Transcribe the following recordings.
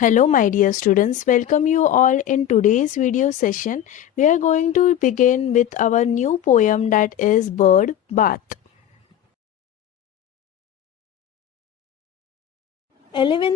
Hello my dear students, welcome you all in today's video session. We are going to begin with our new poem that is Bird Bath.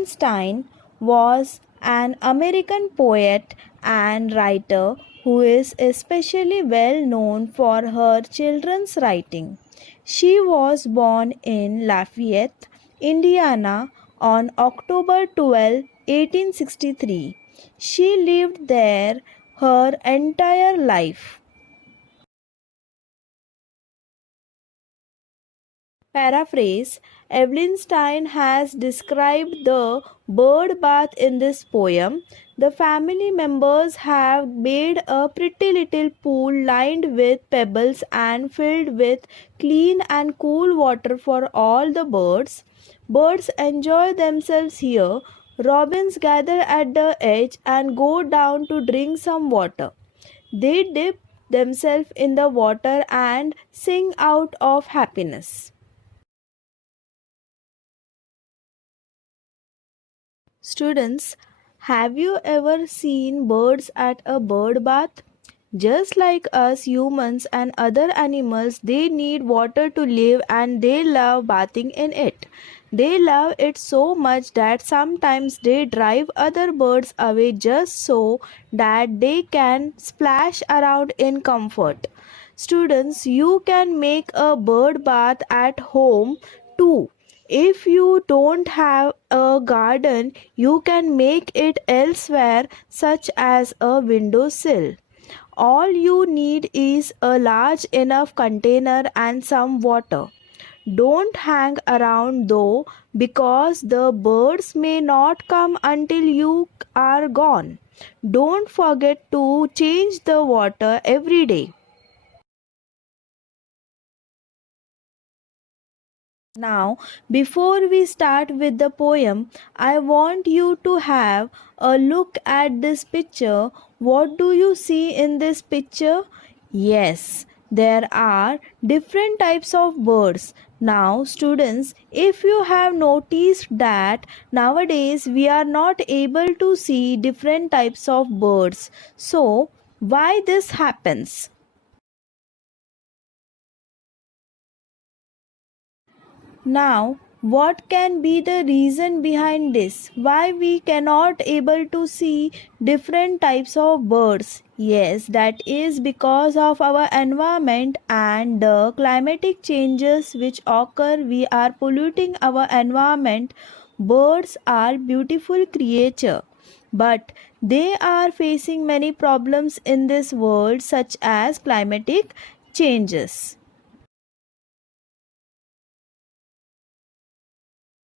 Stein was an American poet and writer who is especially well known for her children's writing. She was born in Lafayette, Indiana on October 12, 1863. She lived there her entire life. Paraphrase. Evelyn Stein has described the bird bath in this poem. The family members have made a pretty little pool lined with pebbles and filled with clean and cool water for all the birds. Birds enjoy themselves here. Robins gather at the edge and go down to drink some water. They dip themselves in the water and sing out of happiness. Students, have you ever seen birds at a bird bath? Just like us humans and other animals, they need water to live and they love bathing in it. They love it so much that sometimes they drive other birds away just so that they can splash around in comfort. Students, you can make a bird bath at home too. If you don't have a garden, you can make it elsewhere, such as a windowsill. All you need is a large enough container and some water. Don't hang around though, because the birds may not come until you are gone. Don't forget to change the water every day. Now, before we start with the poem, I want you to have a look at this picture. What do you see in this picture? Yes, there are different types of birds. Now, students, if you have noticed that nowadays we are not able to see different types of birds. So, why this happens? Now, what can be the reason behind this? Why we cannot able to see different types of birds? Yes, that is because of our environment and the climatic changes which occur. We are polluting our environment. Birds are beautiful creature, but they are facing many problems in this world such as climatic changes.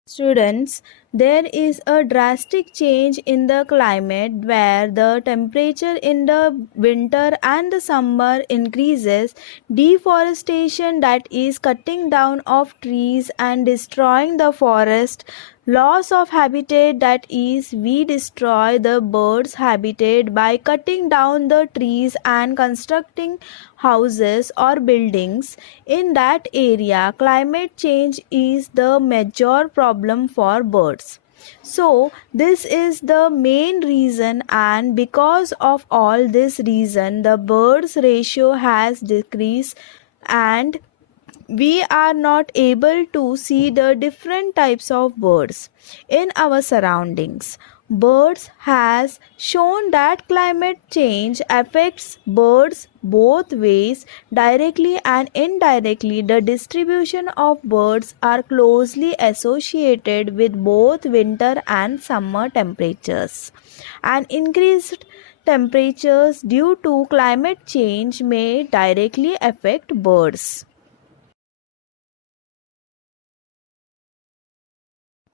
Students, there is a drastic change in the climate where the temperature in the winter and the summer increases. Deforestation, that is cutting down of trees and destroying the forest. Loss of habitat, that is we destroy the birds' habitat by cutting down the trees and constructing houses or buildings in that area. Climate change is the major problem for birds. So this is the main reason, and because of all this reason the birds ratio has decreased and we are not able to see the different types of birds in our surroundings. Birds has shown that climate change affects birds both ways, directly and indirectly. The distribution of birds are closely associated with both winter and summer temperatures. And increased temperatures due to climate change may directly affect birds.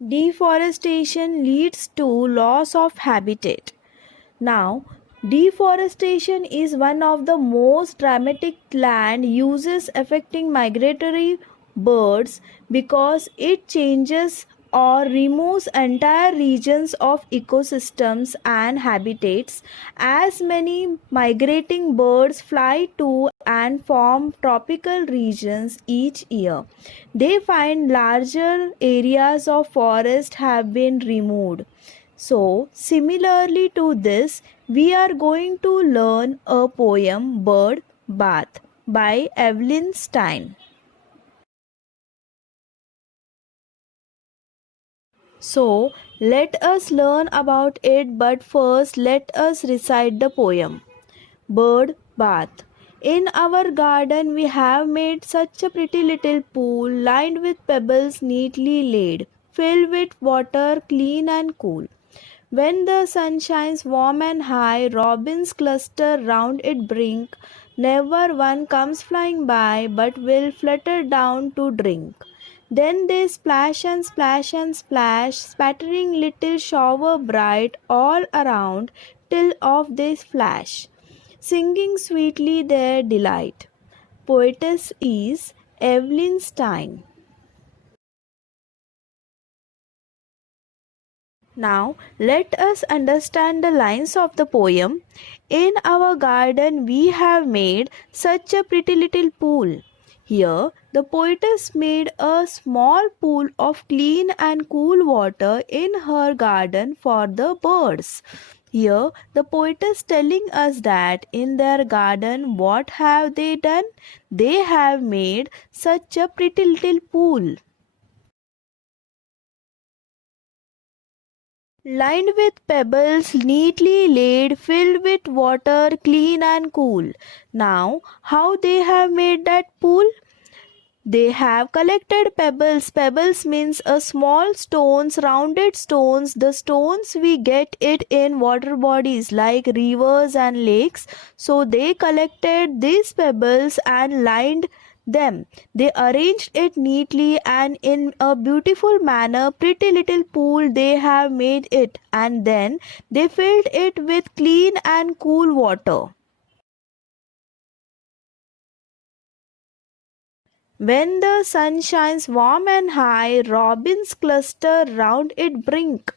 Deforestation leads to loss of habitat. Now, deforestation is one of the most dramatic land uses affecting migratory birds because it changes or removes entire regions of ecosystems and habitats. As many migrating birds fly to and form tropical regions each year, they find larger areas of forest have been removed. So, similarly to this, we are going to learn a poem Bird Bath by Evelyn Stein. So, let us learn about it, but first let us recite the poem. Bird Bath. In our garden, we have made such a pretty little pool lined with pebbles neatly laid, filled with water clean and cool. When the sun shines warm and high, robins cluster round its brink. Never one comes flying by, but will flutter down to drink. Then they splash and splash and splash, spattering little shower bright all around, till off they flash, singing sweetly their delight. Poetess is Evelyn Stein. Now, let us understand the lines of the poem. In our garden, we have made such a pretty little pool. Here, the poetess made a small pool of clean and cool water in her garden for the birds. Here, the poetess telling us that in their garden, what have they done? They have made such a pretty little pool, lined with pebbles neatly laid, filled with water clean and cool. Now, how they have made that pool? They have collected pebbles. Pebbles means a small stones, rounded stones. The stones we get it in water bodies like rivers and lakes. So they collected these pebbles and lined them. They arranged it neatly and in a beautiful manner. Pretty little pool they have made it, and then they filled it with clean and cool water. When the sun shines warm and high, robins cluster round its brink.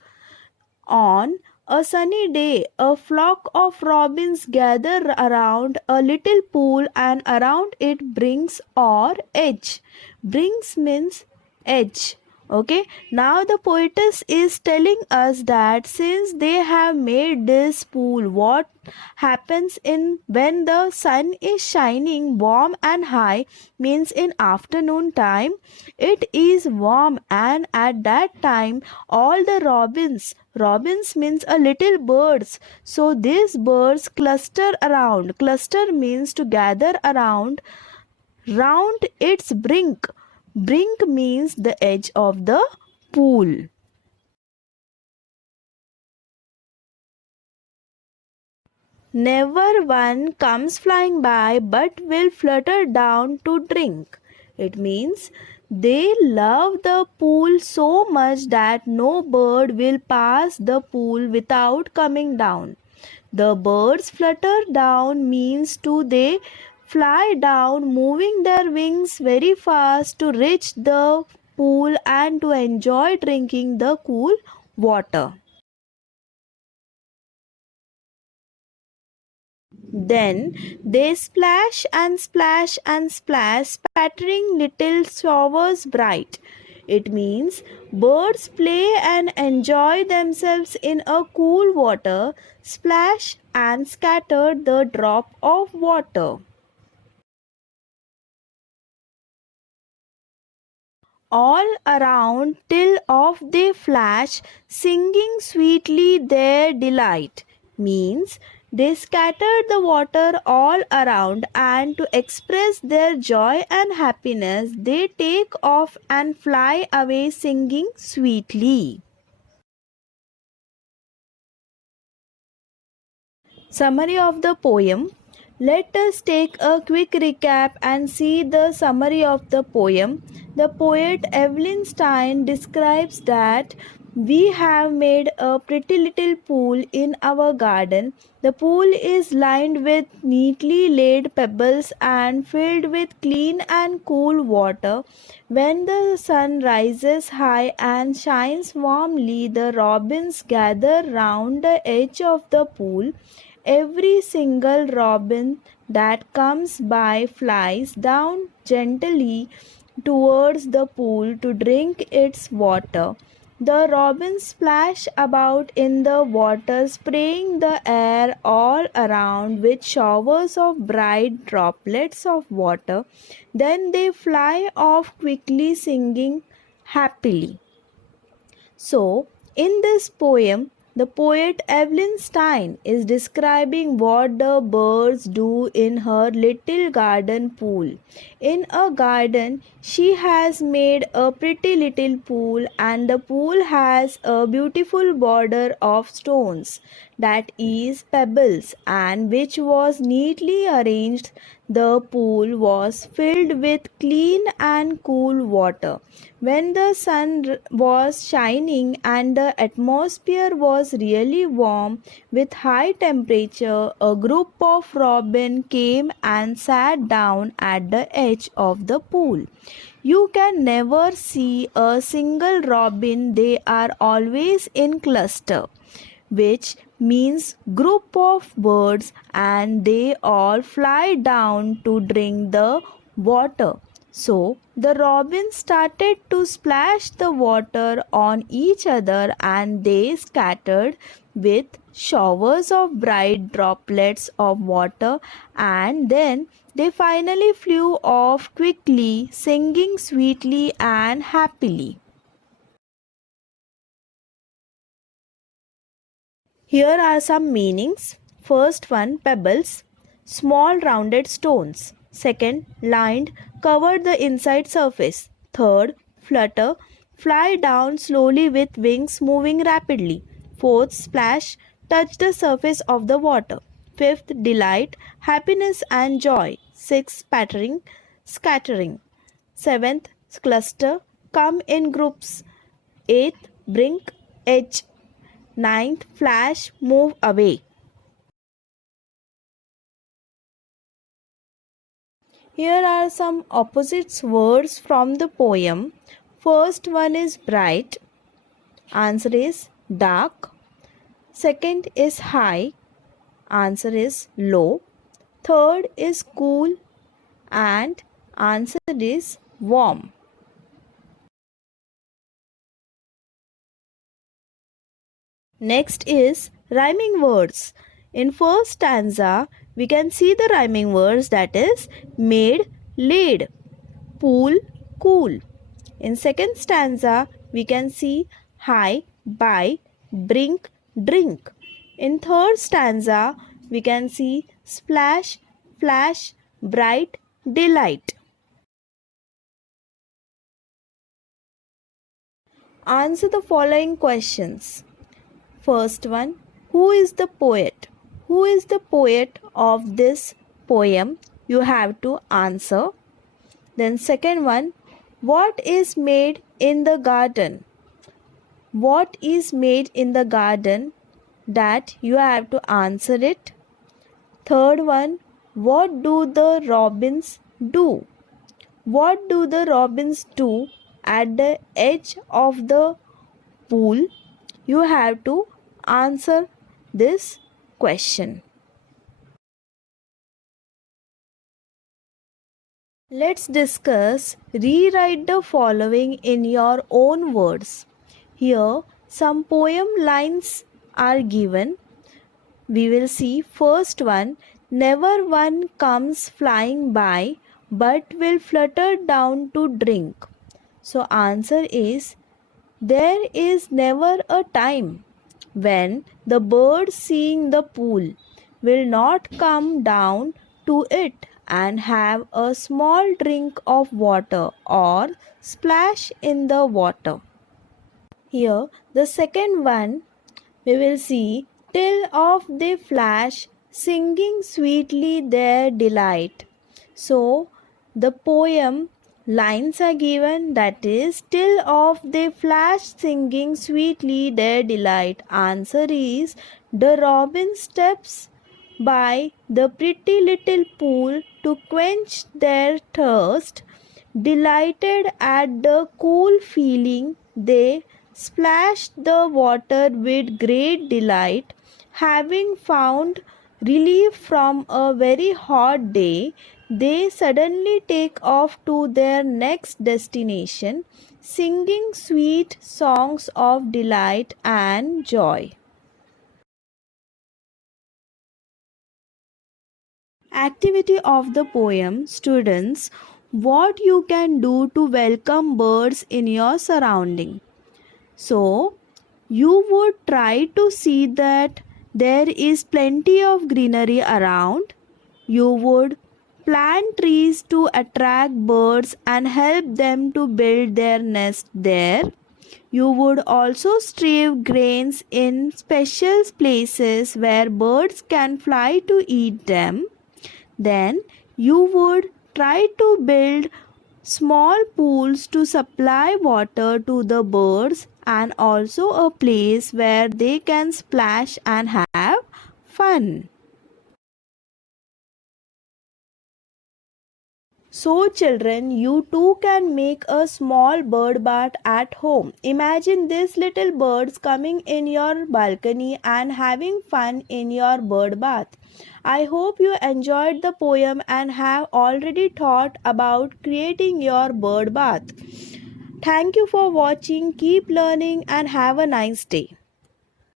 On a sunny day, a flock of robins gather around a little pool and around it brings or edge. Brings means edge. Okay, now the poetess is telling us that since they have made this pool, what happens in when the sun is shining warm and high means in afternoon time, it is warm, and at that time all the robins means a little birds, so these birds cluster around. Cluster means to gather around, round its brink. Brink means the edge of the pool. Never one comes flying by but will flutter down to drink. It means they love the pool so much that no bird will pass the pool without coming down. The birds flutter down means to they fly down, moving their wings very fast to reach the pool and to enjoy drinking the cool water. Then they splash and splash and splash, spattering little showers bright. It means birds play and enjoy themselves in a cool water, splash and scatter the drop of water all around till off they flash, singing sweetly their delight. Means they scattered the water all around, and to express their joy and happiness, they take off and fly away singing sweetly. Summary of the poem. Let us take a quick recap and see the summary of the poem. The poet Evelyn Stein describes that we have made a pretty little pool in our garden. The pool is lined with neatly laid pebbles and filled with clean and cool water. When the sun rises high and shines warmly, the robins gather round the edge of the pool. Every single robin that comes by flies down gently towards the pool to drink its water. The robins splash about in the water, spraying the air all around with showers of bright droplets of water. Then they fly off quickly, singing happily. So, in this poem, the poet Evelyn Stein is describing what the birds do in her little garden pool. In a garden, she has made a pretty little pool, and the pool has a beautiful border of stones, that is, pebbles, and which was neatly arranged. The pool was filled with clean and cool water. When the sun was shining and the atmosphere was really warm with high temperature, a group of robins came and sat down at the edge of the pool. You can never see a single robin, they are always in cluster, which means group of birds, and they all fly down to drink the water. So the robins started to splash the water on each other, and they scattered with showers of bright droplets of water, and then they finally flew off quickly, singing sweetly and happily. Here are some meanings. First one, pebbles, small rounded stones. Second, lined, covered the inside surface. Third, flutter, fly down slowly with wings moving rapidly. Fourth, splash, touch the surface of the water. Fifth, delight, happiness and joy. Sixth, pattering, scattering. Seventh, cluster, come in groups. Eighth, brink, edge. Ninth, flash, move away. Here are some opposites words from the poem. First one is bright. Answer is dark. Second is high. Answer is low. Third is cool. And answer is warm. Next is rhyming words. In first stanza, we can see the rhyming words, that is made, laid, pool, cool. In second stanza, we can see high, by, brink, drink. In third stanza, we can see splash, flash, bright, delight. Answer the following questions. First one, who is the poet? Who is the poet of this poem? You have to answer. Then second one, what is made in the garden? What is made in the garden? That you have to answer it. Third one, what do the robins do? What do the robins do at the edge of the pool? You have to answer this question. Let's discuss rewrite the following in your own words. Here some poem lines are given. We will see first one, never one comes flying by but will flutter down to drink. So answer is, there is never a time when the bird seeing the pool will not come down to it and have a small drink of water or splash in the water. Here the second one, we will see till off they flash, singing sweetly their delight. So the poem lines are given, that is, till off they flash, singing sweetly their delight. Answer is, the robin steps by the pretty little pool to quench their thirst. Delighted at the cool feeling, they splashed the water with great delight. Having found relief from a very hot day, They suddenly take off to their next destination, singing sweet songs of delight and joy. Activity of the poem. Students, what you can do to welcome birds in your surrounding. So, you would try to see that there is plenty of greenery around. You would plant trees to attract birds and help them to build their nest there. You would also strive grains in special places where birds can fly to eat them. Then you would try to build small pools to supply water to the birds and also a place where they can splash and have fun. So, children, you too can make a small bird bath at home. Imagine these little birds coming in your balcony and having fun in your bird bath. I hope you enjoyed the poem and have already thought about creating your bird bath. Thank you for watching. Keep learning and have a nice day.